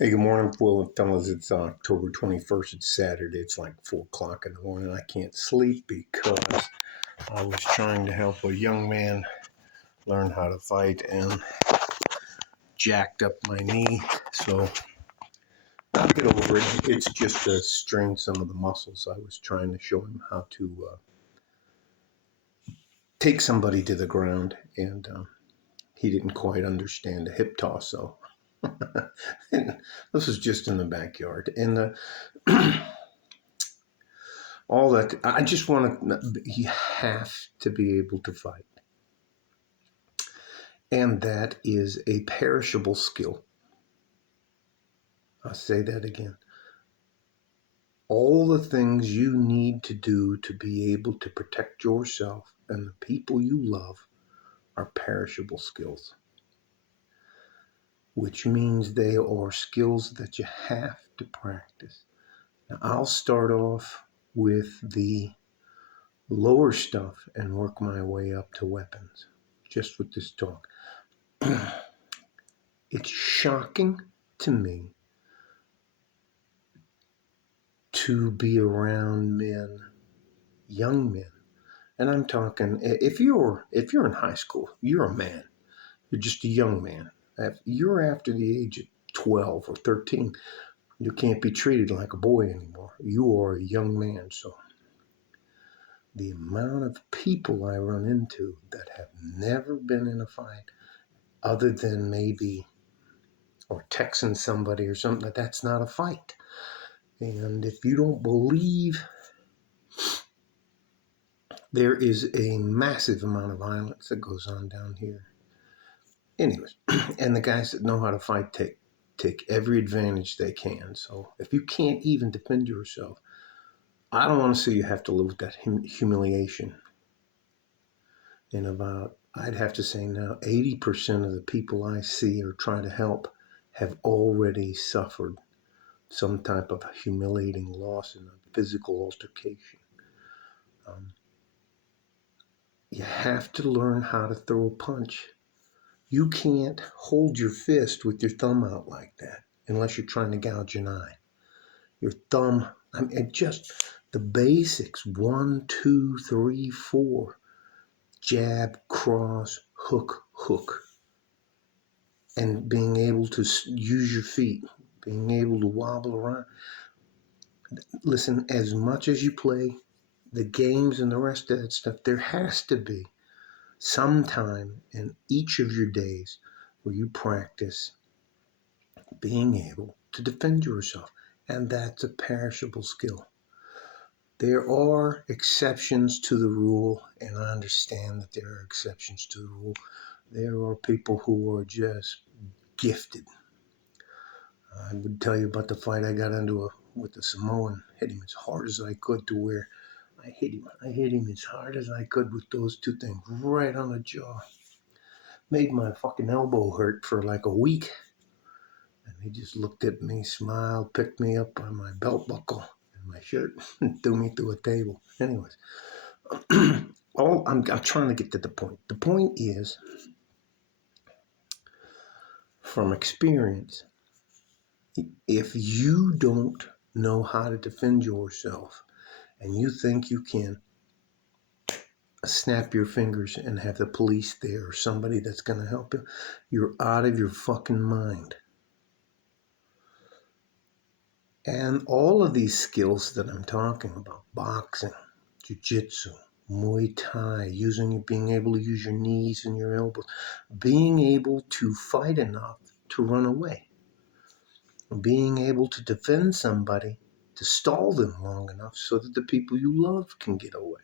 Hey, good morning, well, fellas. It's October 21st. It's Saturday. It's like 4 o'clock in the morning. I can't sleep because I was trying to help a young man learn how to fight and jacked up my knee. So I'll get over it. It's just to strain some of the muscles. I was trying to show him how to take somebody to the ground, and he didn't quite understand a hip toss. So and this was just in the backyard. And all that. I just want to. You have to be able to fight, and that is a perishable skill. I'll say that again. All the things you need to do to be able to protect yourself and the people you love are perishable skills, which means they are skills that you have to practice. Now, I'll start off with the lower stuff and work my way up to weapons, just with this talk. It's shocking to me to be around men, young men, and I'm talking if you're in high school, you're a man, you're just a young man. If you're after the age of 12 or 13, you can't be treated like a boy anymore. You are a young man. So the amount of people I run into that have never been in a fight, other than maybe or texting somebody or something, that's not a fight. And if you don't believe there is a massive amount of violence that goes on down here. Anyways, and the guys that know how to fight take every advantage they can. So if you can't even defend yourself, I don't want to see you have to live with that humiliation. And about, I'd have to say now, 80% of the people I see or try to help have already suffered some type of humiliating loss in a physical altercation. You have to learn how to throw a punch. You can't hold your fist with your thumb out like that unless you're trying to gouge an eye. Your thumb, I mean, just the basics 1, 2, 3, 4 jab, cross, hook, hook. And being able to use your feet, being able to wobble around. Listen, as much as you play the games and the rest of that stuff, there has to be some time in each of your days where you practice being able to defend yourself. And that's a perishable skill. There are exceptions to the rule, and I understand that there are exceptions to the rule. There are people who are just gifted. I would tell you about the fight I got into with the Samoan. Hit him as hard as I could to where I hit him as hard as I could with those two things right on the jaw. Made my fucking elbow hurt for like a week. And he just looked at me, smiled, picked me up by my belt buckle and my shirt, and threw me through a table. Anyways, I'm trying to get to the point. The point is, from experience, if you don't know how to defend yourself and you think you can snap your fingers and have the police there or somebody that's going to help you, you're out of your fucking mind. And all of these skills that I'm talking about, boxing, jiu-jitsu, Muay Thai, being able to use your knees and your elbows, being able to fight enough to run away, being able to defend somebody, to stall them long enough so that the people you love can get away.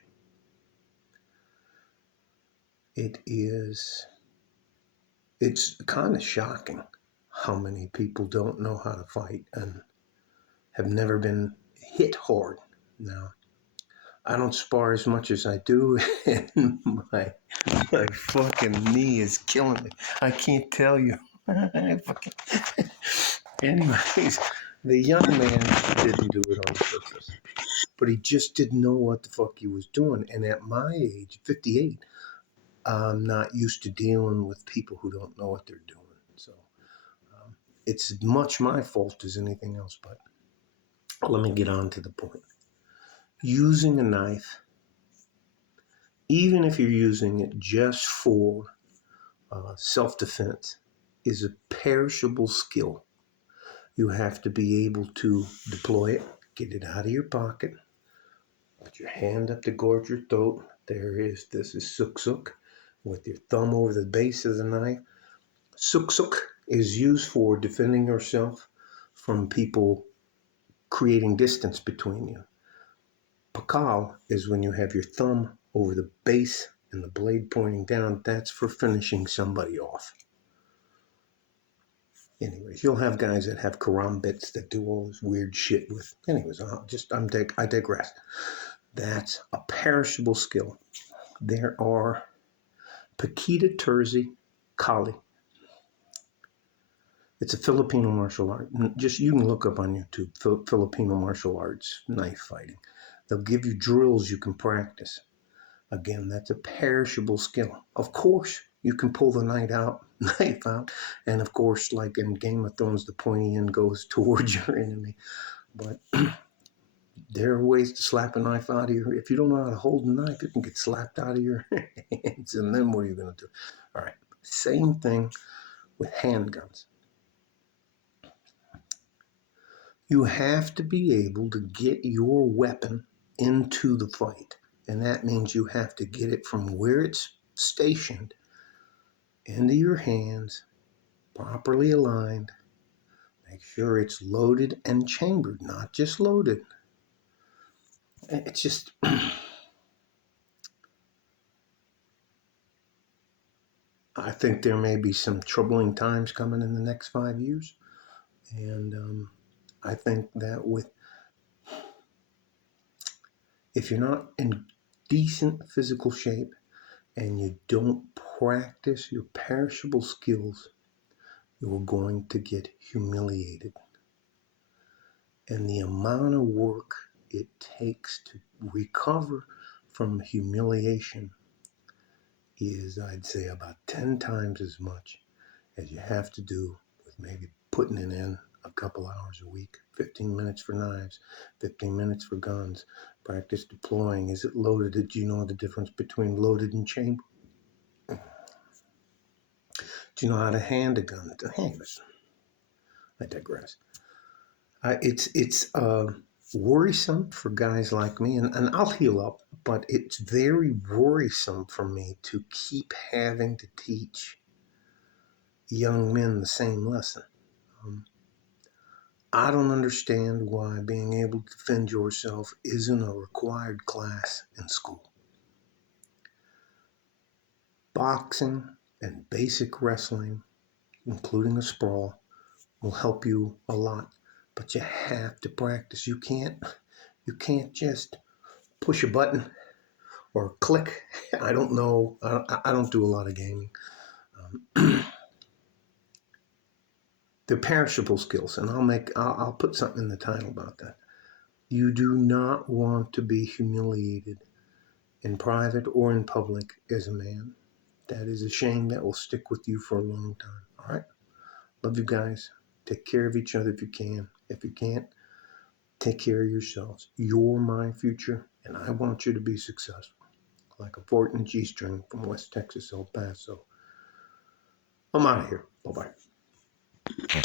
It's kind of shocking how many people don't know how to fight and have never been hit hard. Now, I don't spar as much as I do, and my fucking knee is killing me. I can't tell you. Anyways, the young man didn't do it on purpose, but he just didn't know what the fuck he was doing. And at my age, 58, I'm not used to dealing with people who don't know what they're doing. So it's as much my fault as anything else. But let me get on to the point. Using a knife, even if you're using it just for self-defense, is a perishable skill. You have to be able to deploy it, get it out of your pocket, put your hand up to guard your throat. This is suk suk, with your thumb over the base of the knife. Suk suk is used for defending yourself from people creating distance between you. Pakal is when you have your thumb over the base and the blade pointing down. That's for finishing somebody off. Anyways, you'll have guys that have karambits that do all this weird shit with. Anyways, I digress. That's a perishable skill. There are Pakita Terzi Kali. It's a Filipino martial art. Just you can look up on YouTube Filipino martial arts knife fighting. They'll give you drills you can practice. Again, that's a perishable skill. Of course, you can pull the knife out, and of course, like in Game of Thrones, the pointy end goes towards your enemy. But there are ways to slap a knife out of your. If you don't know how to hold a knife, it can get slapped out of your hands, and then what are you going to do? All right, same thing with handguns. You have to be able to get your weapon into the fight. And that means you have to get it from where it's stationed into your hands, properly aligned. Make sure it's loaded and chambered, not just loaded. It's just, I think there may be some troubling times coming in the next 5 years. And I think that if you're not in decent physical shape and you don't practice your perishable skills, you're going to get humiliated. And the amount of work it takes to recover from humiliation is, I'd say, about 10 times as much as you have to do with maybe putting it in a couple hours a week. 15 minutes for knives, 15 minutes for guns. Practice deploying. Is it loaded? Did you know the difference between loaded and chambered? Do you know how to hand a gun? Anyways, I digress. It's worrisome for guys like me, and I'll heal up, but it's very worrisome for me to keep having to teach young men the same lesson. I don't understand why being able to defend yourself isn't a required class in school. Boxing and basic wrestling, including a sprawl, will help you a lot, but you have to practice. You can't just push a button or click. I don't know. I don't do a lot of gaming. They're perishable skills, and I'll put something in the title about that. You do not want to be humiliated in private or in public as a man. That is a shame that will stick with you for a long time. All right? Love you guys. Take care of each other if you can. If you can't, take care of yourselves. You're my future, and I want you to be successful. Like a 14 G-string from West Texas, El Paso. I'm out of here. Bye-bye.